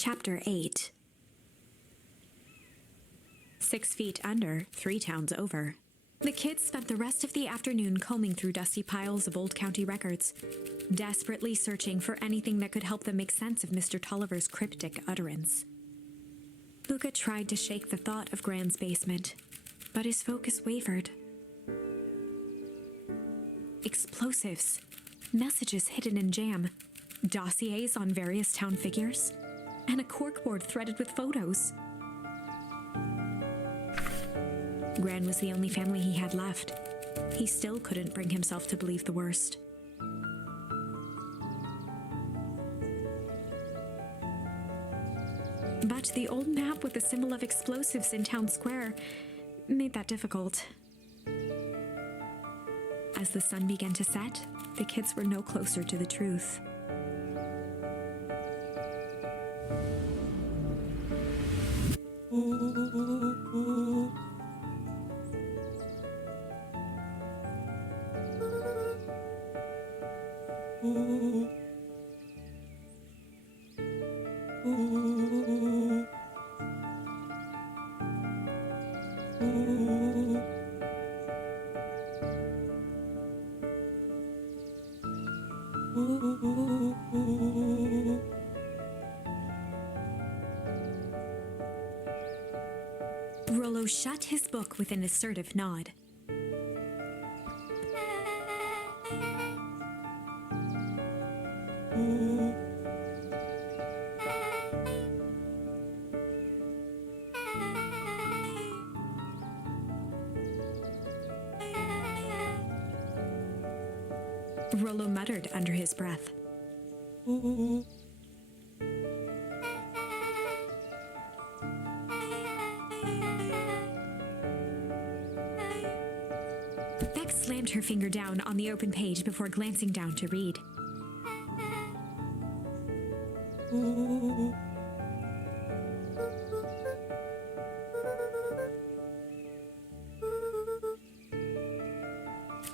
Chapter 8. 6 feet under, 3 towns over. The kids spent the rest of the afternoon combing through dusty piles of old county records, desperately searching for anything that could help them make sense of Mr. Tolliver's cryptic utterance. Luca tried to shake the thought of Gran's basement, but his focus wavered. Explosives, messages hidden in jam, dossiers on various town figures, and a corkboard threaded with photos. Gran was the only family he had left. He still couldn't bring himself to believe the worst. But the old map with the symbol of explosives in town square made that difficult. As the sun began to set, the kids were no closer to the truth. Rollo shut his book with an assertive nod. Rollo muttered under his breath. Beck slammed her finger down on the open page before glancing down to read.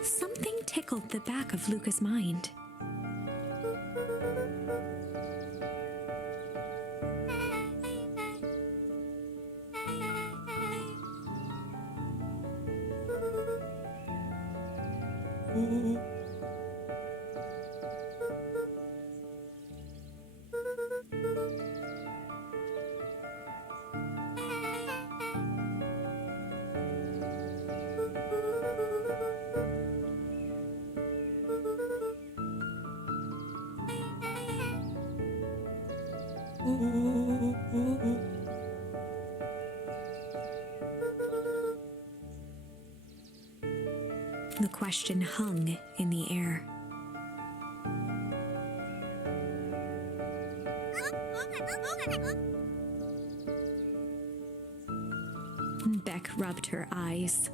Something tickled the back of Luca's mind. The question hung in the air. Beck rubbed her eyes.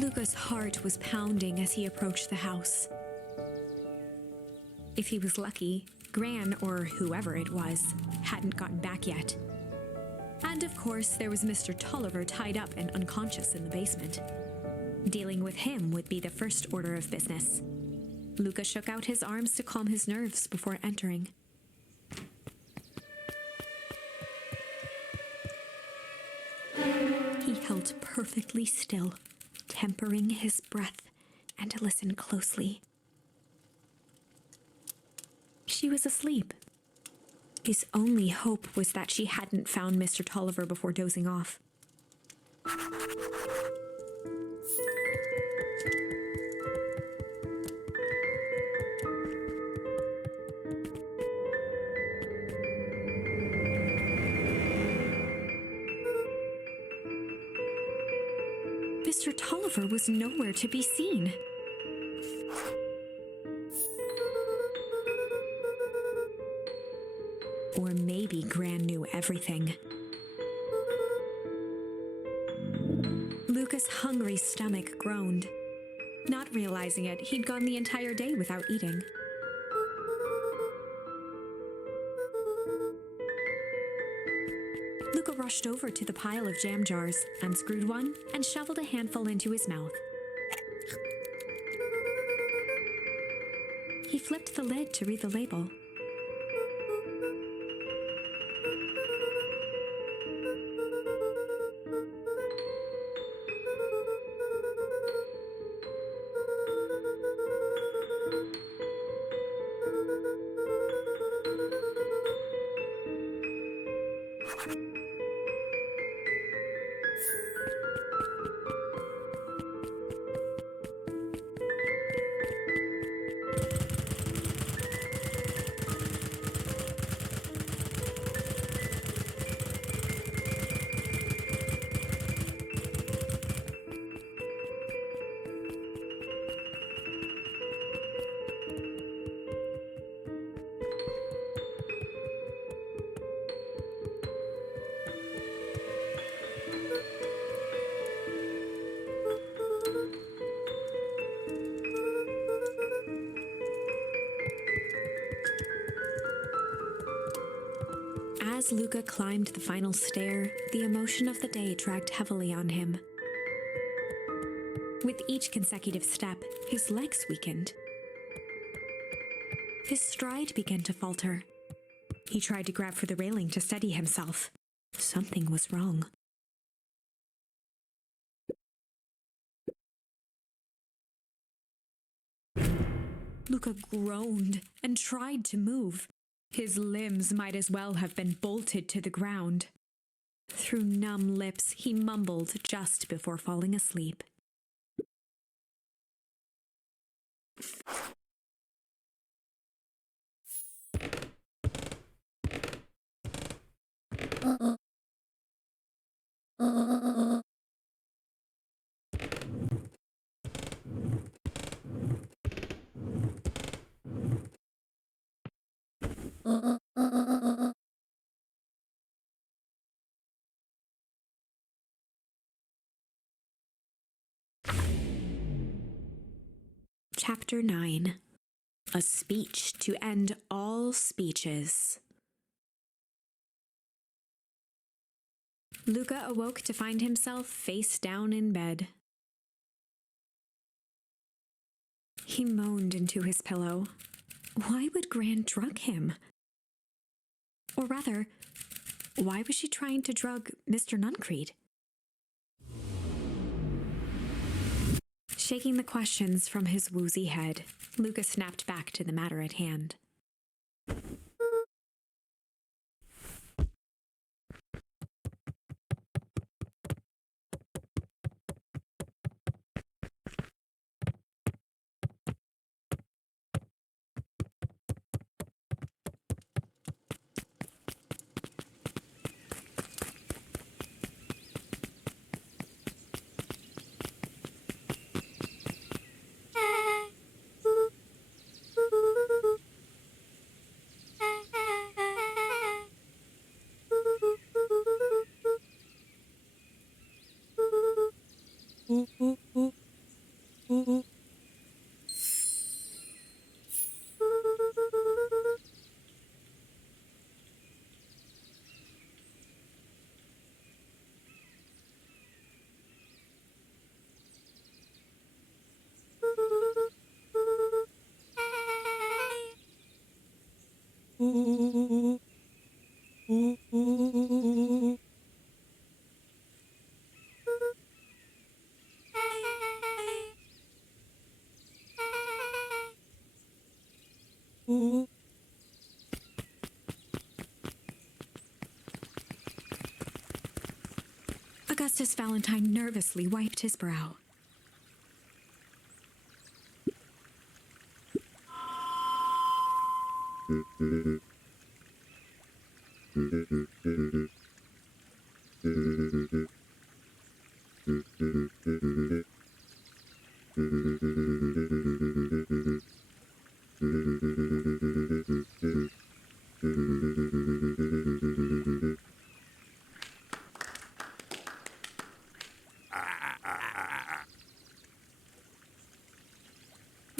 Luca's heart was pounding as he approached the house. If he was lucky, Gran, or whoever it was, hadn't gotten back yet. And of course, there was Mr. Tolliver tied up and unconscious in the basement. Dealing with him would be the first order of business. Luca shook out his arms to calm his nerves before entering. He held perfectly still, tempering his breath, and listened closely. She was asleep. His only hope was that she hadn't found Mr. Tolliver before dozing off. Mr. Tolliver was nowhere to be seen. Or maybe Gran knew everything. Luca's hungry stomach groaned. Not realizing it, he'd gone the entire day without eating. Luca rushed over to the pile of jam jars, unscrewed one, and shoveled a handful into his mouth. He flipped the lid to read the label. As Luca climbed the final stair, the emotion of the day dragged heavily on him. With each consecutive step, his legs weakened. His stride began to falter. He tried to grab for the railing to steady himself. Something was wrong. Luca groaned and tried to move. His limbs might as well have been bolted to the ground. Through numb lips, he mumbled just before falling asleep. Chapter 9. A speech to end all speeches. Luca awoke to find himself face down in bed. He moaned into his pillow. Why would Gran drug him? Or rather, why was she trying to drug Mr. Nuncreed? Shaking the questions from his woozy head, Luca snapped back to the matter at hand. Augustus Valentine nervously wiped his brow.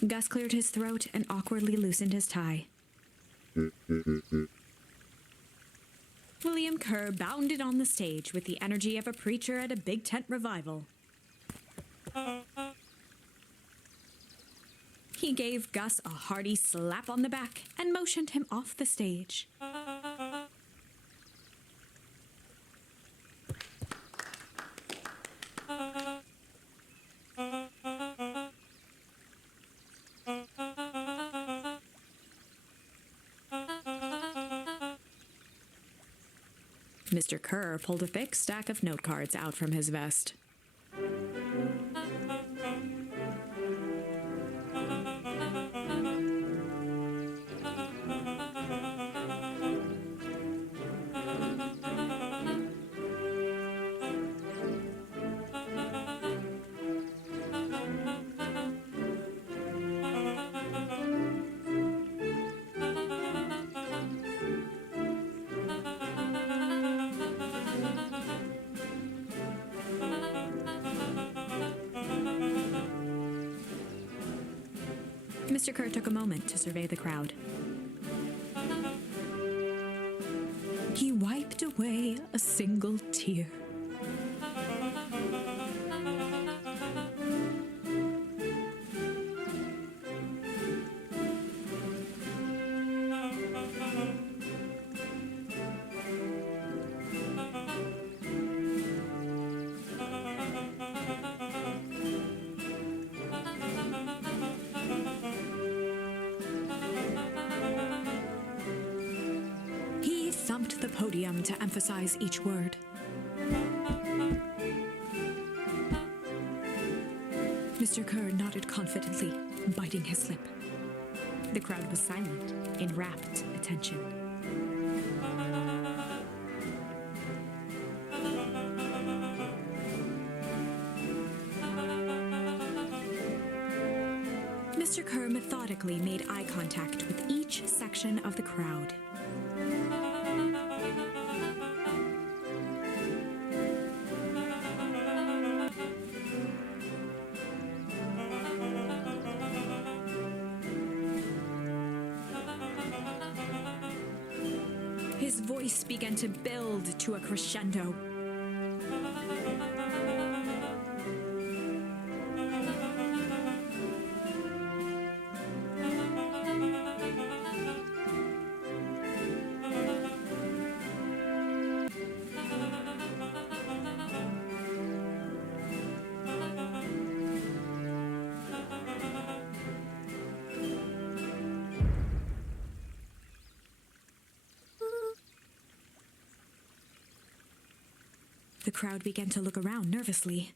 Gus cleared his throat and awkwardly loosened his tie. William Kerr bounded on the stage with the energy of a preacher at a big tent revival. He gave Gus a hearty slap on the back and motioned him off the stage. Mr. Kerr pulled a thick stack of note cards out from his vest. Mr. Kerr took a moment to survey the crowd. He wiped away a single tear. Thumped the podium to emphasize each word. Mr. Kerr nodded confidently, biting his lip. The crowd was silent, in rapt attention. Mr. Kerr methodically made eye contact with each section of the crowd. His voice began to build to a crescendo. The crowd began to look around nervously.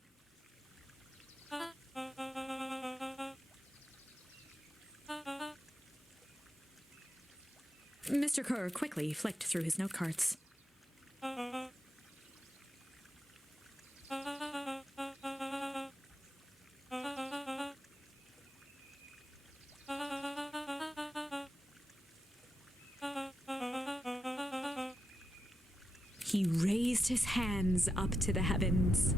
Mr. Kerr quickly flicked through his note cards. He raised his hands up to the heavens.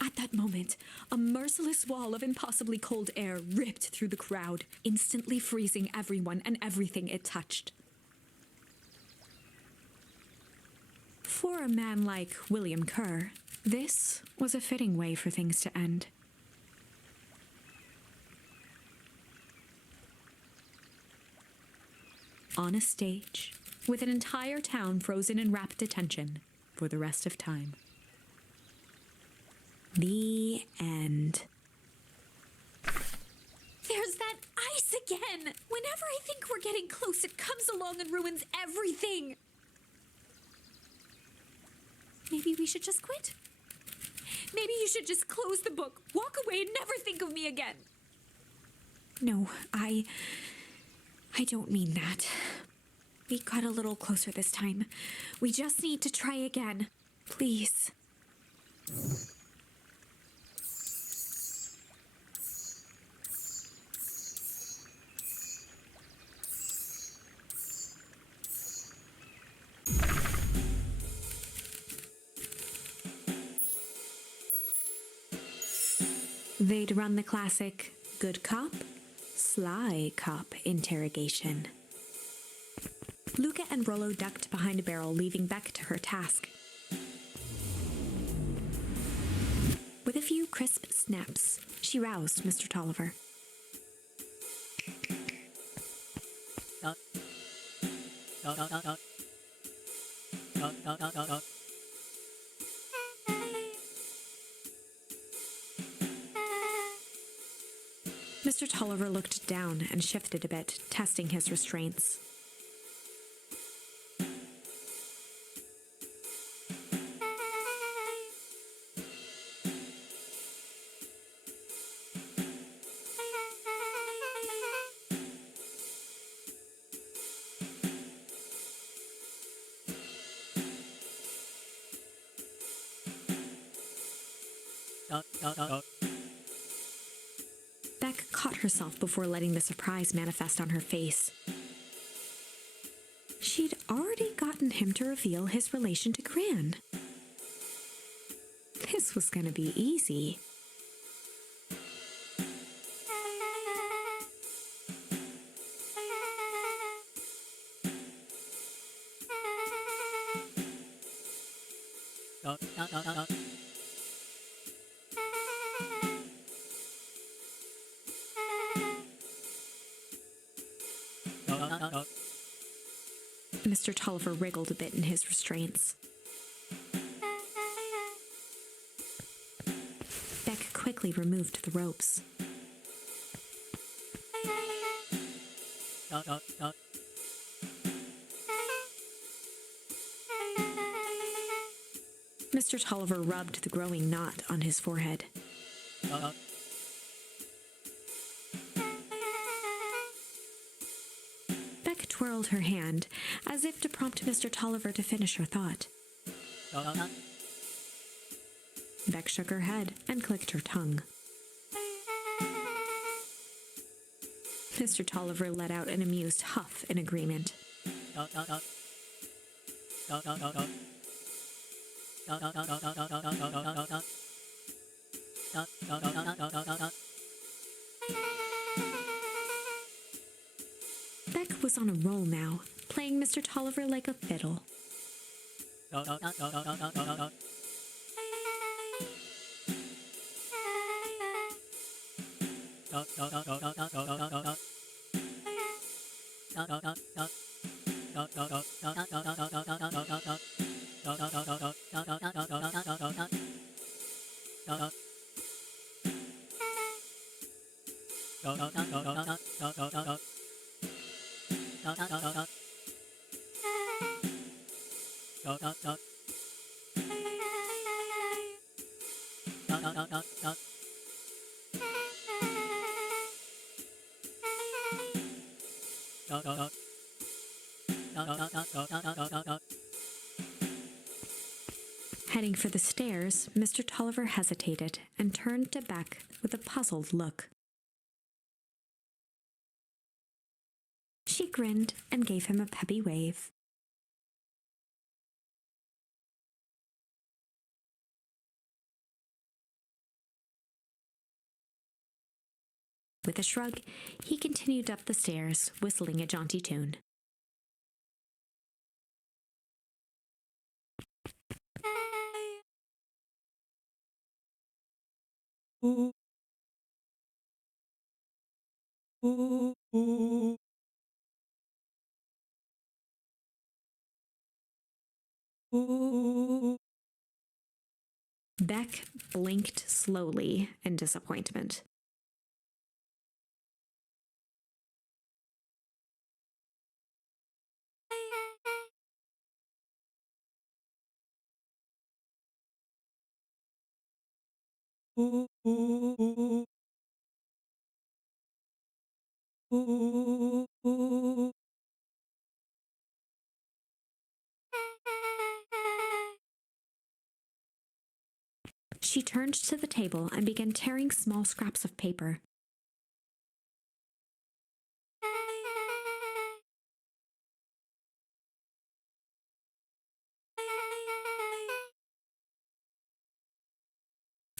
At that moment, a merciless wall of impossibly cold air ripped through the crowd, instantly freezing everyone and everything it touched. For a man like William Kerr, this was a fitting way for things to end. On a stage, with an entire town frozen in rapt attention for the rest of time. The end. There's that ice again! Whenever I think we're getting close, it comes along and ruins everything! Maybe we should just quit? Maybe you should just close the book, walk away, and never think of me again. No, I don't mean that. We got a little closer this time. We just need to try again. Please. They'd run the classic good cop, sly cop interrogation. Luca and Rollo ducked behind a barrel, leaving Beck to her task. With a few crisp snaps, she roused Mr. Tolliver. Mr. Tolliver looked down and shifted a bit, testing his restraints. Beck caught herself before letting the surprise manifest on her face. She'd already gotten him to reveal his relation to Gran. This was going to be easy. Mr. Tolliver wriggled a bit in his restraints. Beck quickly removed the ropes. Mr. Tolliver rubbed the growing knot on his forehead. Beck twirled her hand, as if to prompt Mr. Tolliver to finish her thought. Beck shook her head and clicked her tongue. Mr. Tolliver let out an amused huff in agreement. Beck was on a roll now, playing Mr. Tolliver like a fiddle. Heading for the stairs, Mr. Tolliver hesitated and turned to Beck with a puzzled look. She grinned and gave him a peppy wave. With a shrug, he continued up the stairs, whistling a jaunty tune. Beck blinked slowly in disappointment. She turned to the table and began tearing small scraps of paper.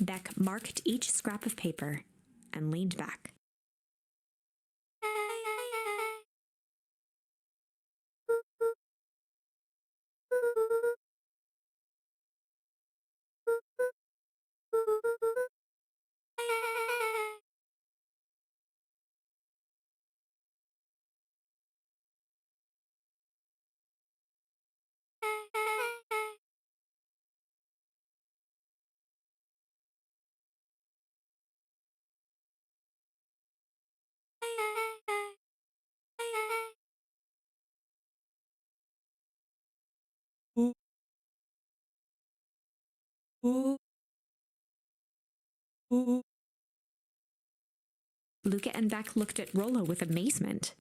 Beck marked each scrap of paper and leaned back. Luca and Beck looked at Rollo with amazement.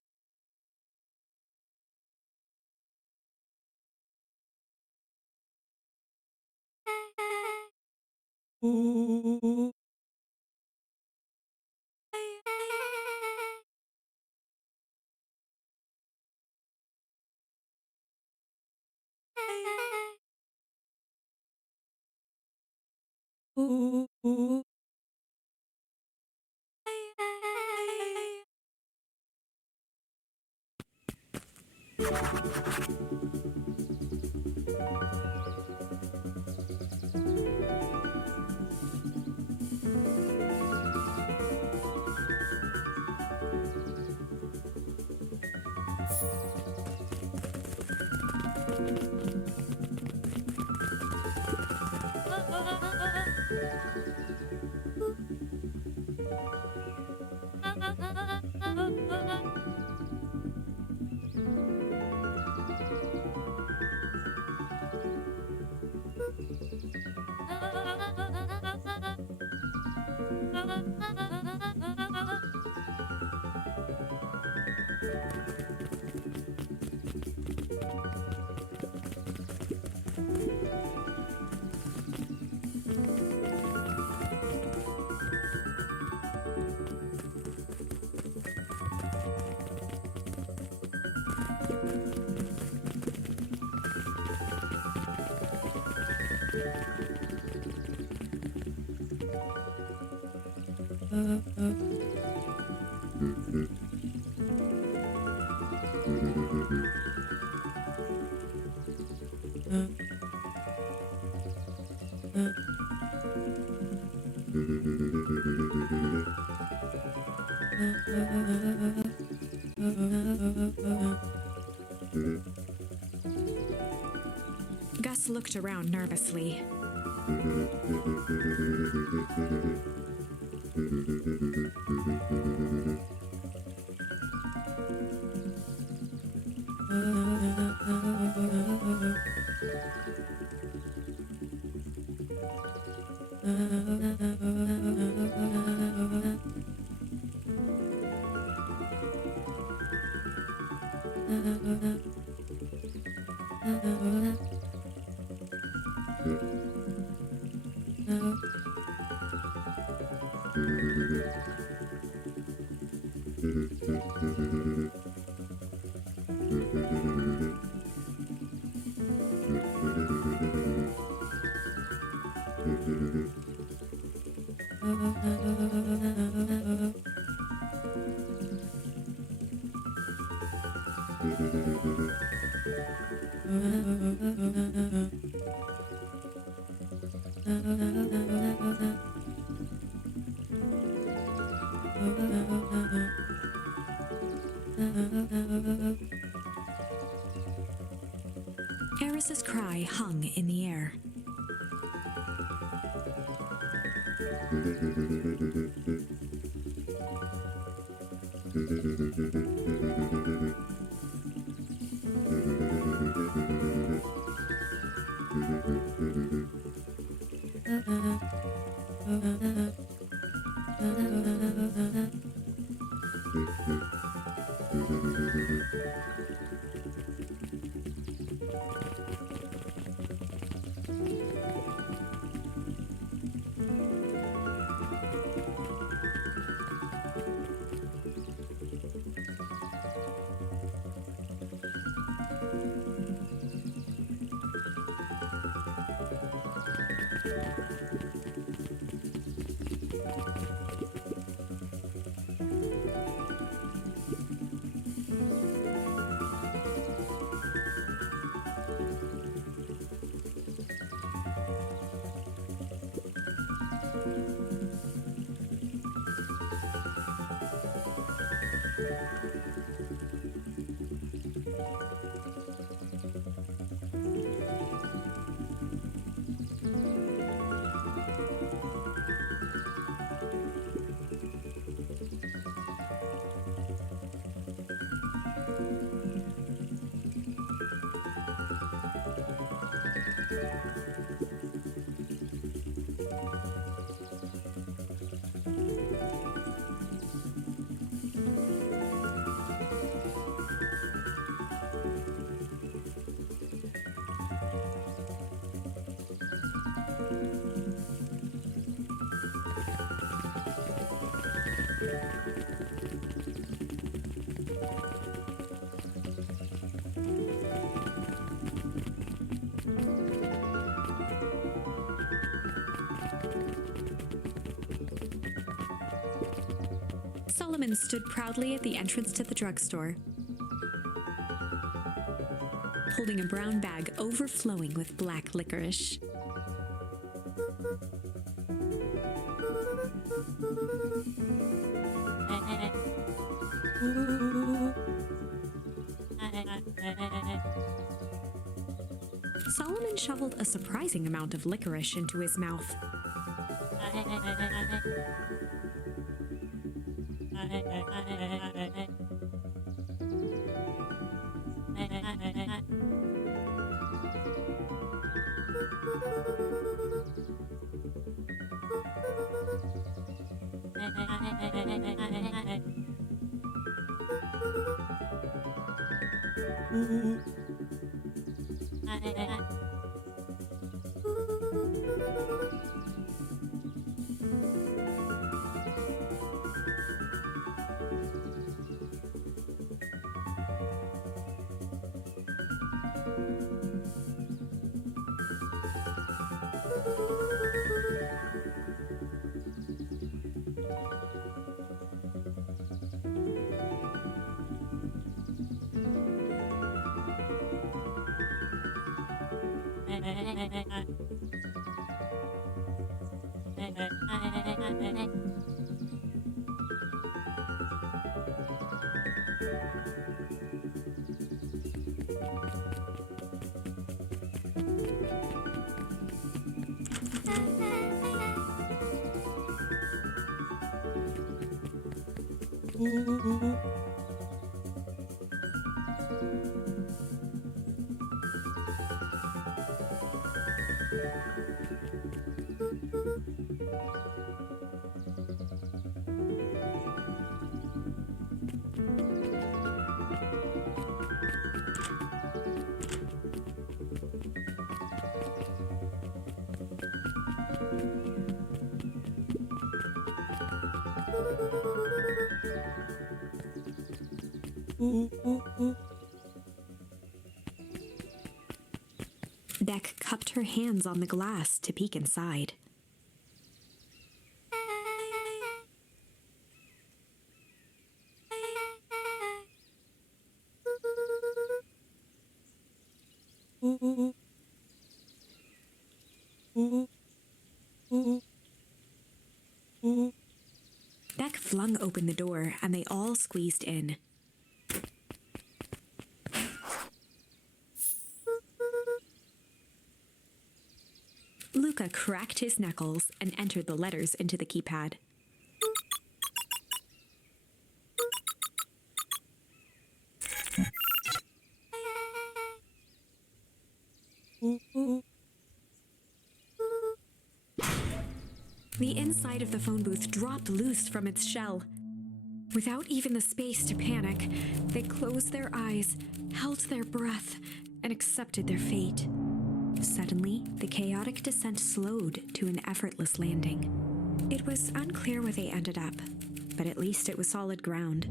Gus looked around nervously. Eris's cry hung in the air. Solomon stood proudly at the entrance to the drugstore, holding a brown bag overflowing with black licorice. Solomon shoveled a surprising amount of licorice into his mouth. Beck cupped her hands on the glass to peek inside. Beck flung open the door, and they all squeezed in. Luca cracked his knuckles and entered the letters into the keypad. The inside of the phone booth dropped loose from its shell. Without even the space to panic, they closed their eyes, held their breath, and accepted their fate. Suddenly, the chaotic descent slowed to an effortless landing. It was unclear where they ended up, but at least it was solid ground.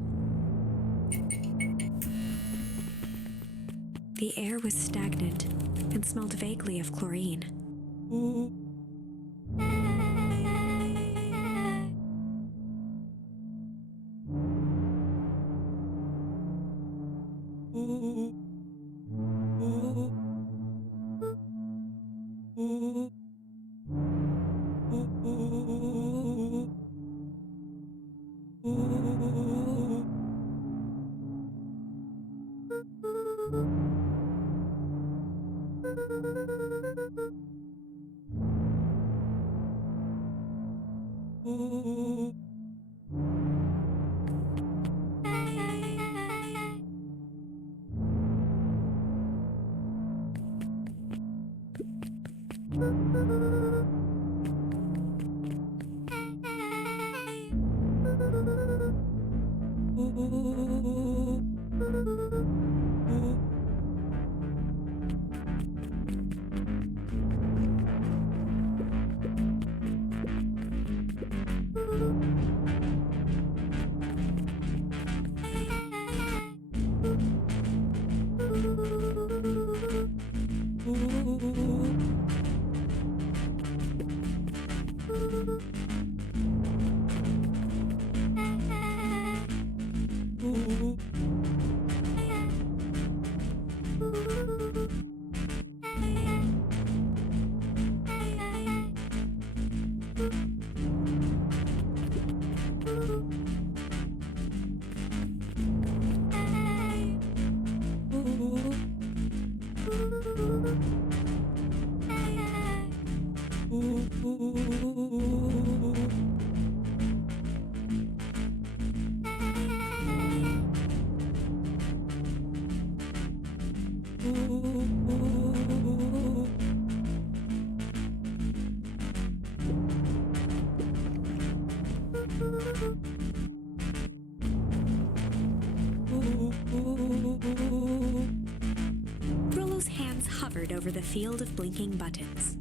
The air was stagnant and smelled vaguely of chlorine. over the field of blinking buttons.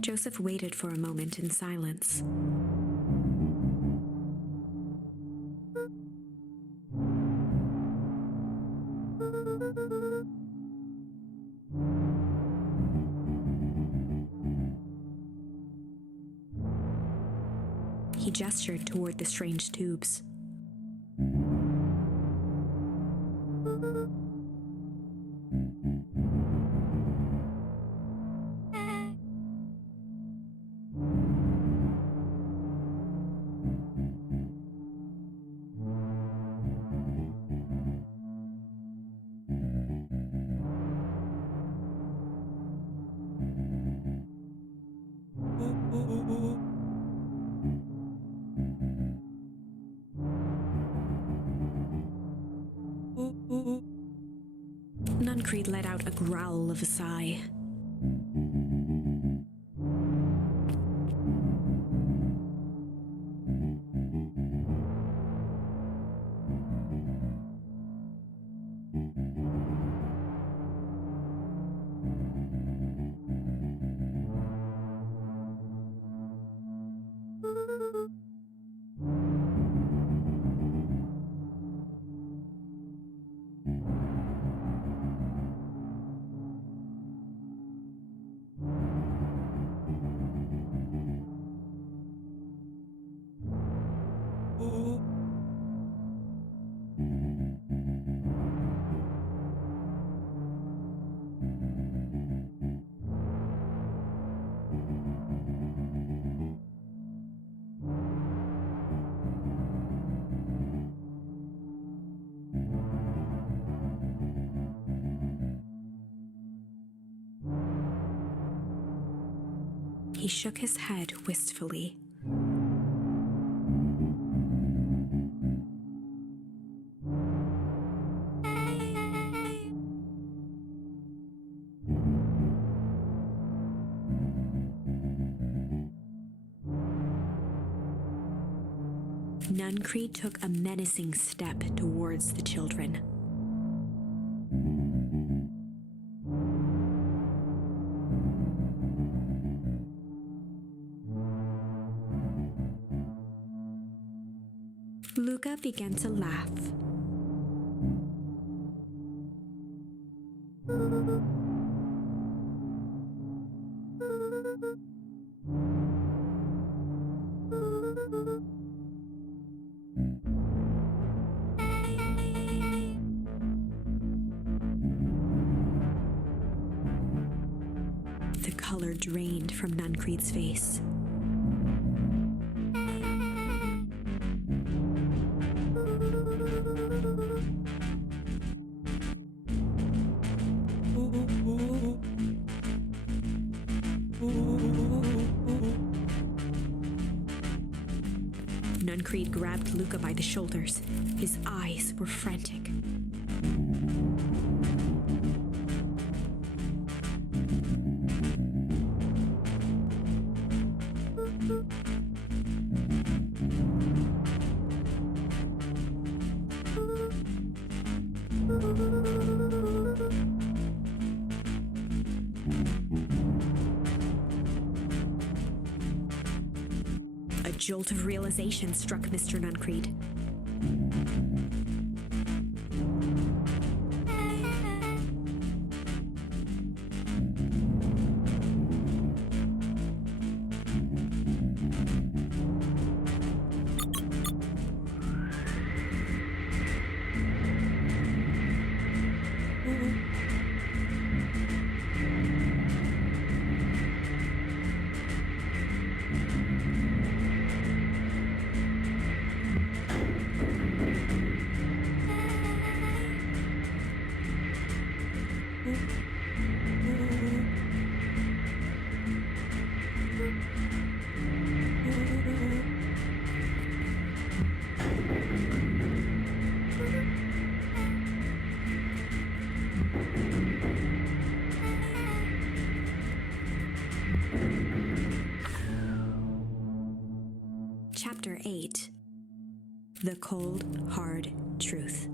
Joseph waited for a moment in silence. He gestured toward the strange tubes. Nuncreed let out a growl of a sigh. He shook his head wistfully. Nuncreed took a menacing step towards the children. Luca began to laugh. The color drained from Nuncreed's face. Nuncreed grabbed Luca by the shoulders. His eyes were frantic. A jolt of realization struck Mr. Nuncreed. Chapter 8. The Cold, Hard Truth.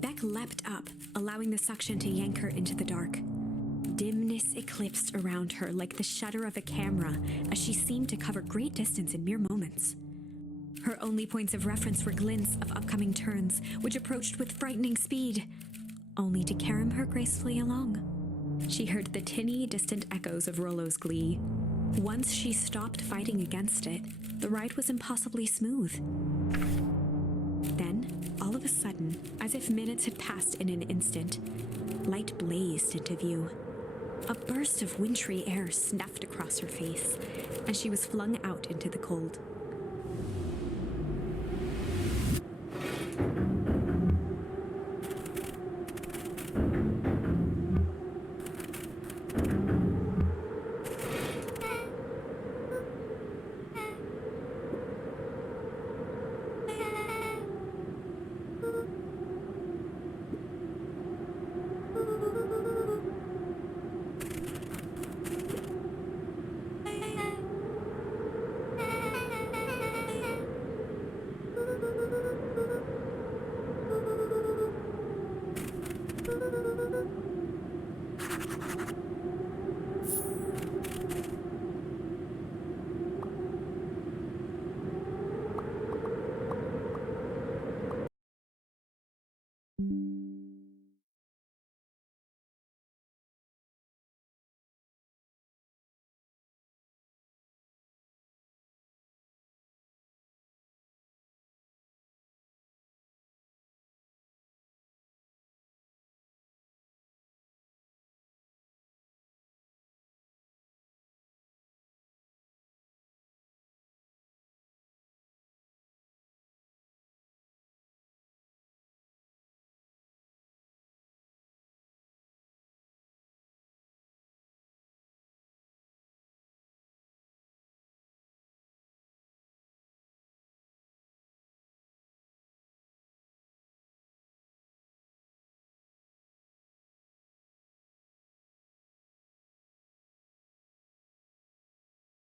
Beck leapt up, allowing the suction to yank her into the dark. Dimness eclipsed around her like the shutter of a camera as she seemed to cover great distance in mere moments. Her only points of reference were glints of upcoming turns, which approached with frightening speed, only to carom her gracefully along. She heard the tinny, distant echoes of Rollo's glee. Once she stopped fighting against it, the ride was impossibly smooth. Then, all of a sudden, as if minutes had passed in an instant, light blazed into view. A burst of wintry air snuffed across her face, and she was flung out into the cold.